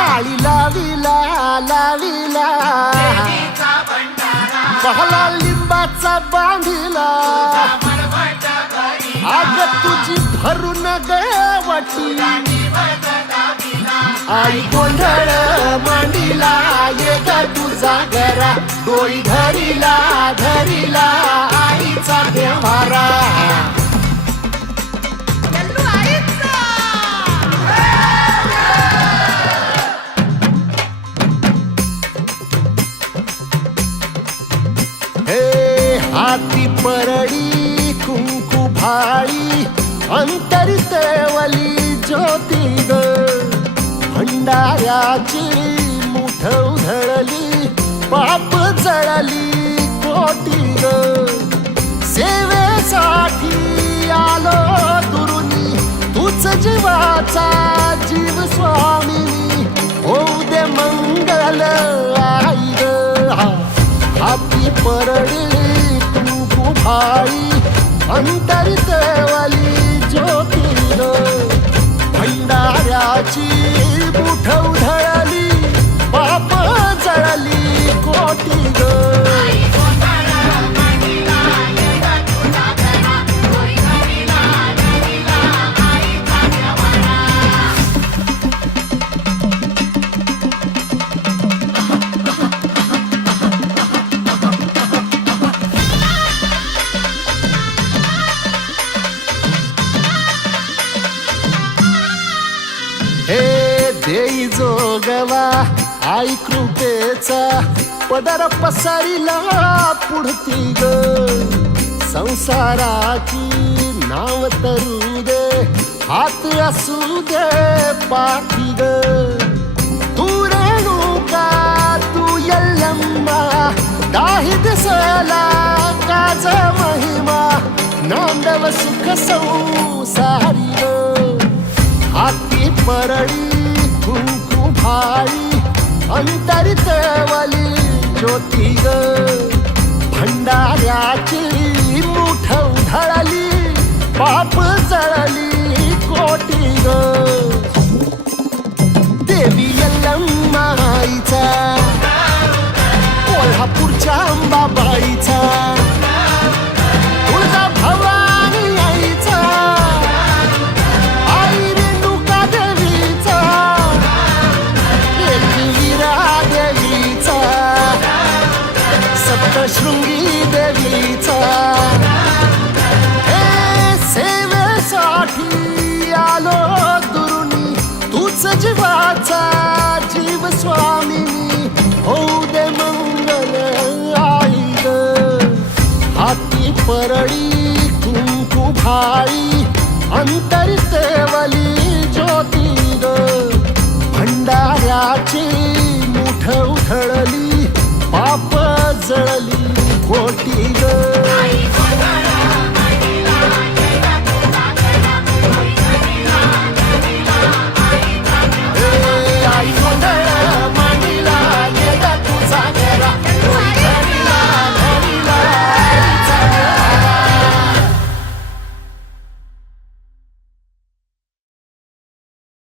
आळी लाविला लाविला बहला लिंबाचा बांधिला आग तुझी भरून गवटी आई गोंधळ मांडीला ये ग तुझा घरा डोई धरीला धरीला आईचा देवारा हाती परडी कुंकू भाळी अंतरितवली ज्योती ग भंडाऱ्याची मुठ उधळली पाप जळली कोटी ग सेवेसाठी आलो दुरुनी तूच जीवाचा जीव स्वामिनी होऊ दे मंगल आई ग हाती परडी भाई अंतरितवली ज्योती भंडाऱ्याची मुठ उधळली पाप जळली कोटी ग देई जोगवा आई कृपेचा पदर पसरिला पुढती ग संसाराची नाव तरू दे हात असू दे पाठी ग तू रेणुका तू यल्लम्मा दाही दिसला काज महिमा नांदव सुख संसारी ग हाती परडी कुंकू भाळी अंतरितवली ज्योती ग भंडाऱ्याची मुठ उधळली पाप जळली कोटी ग देवी यल्लम्मा आईचा कोल्हापूरच्या अंबाबाईचा तुळजा भवानी आईचा शृंगी देवीचा हे सेवेसाठी आलो दुरुनी तूच जीवाचा जीव स्वामिनी होऊ दे मंगल आई ग हाती परडी कुंकू भाळी अंतरितवली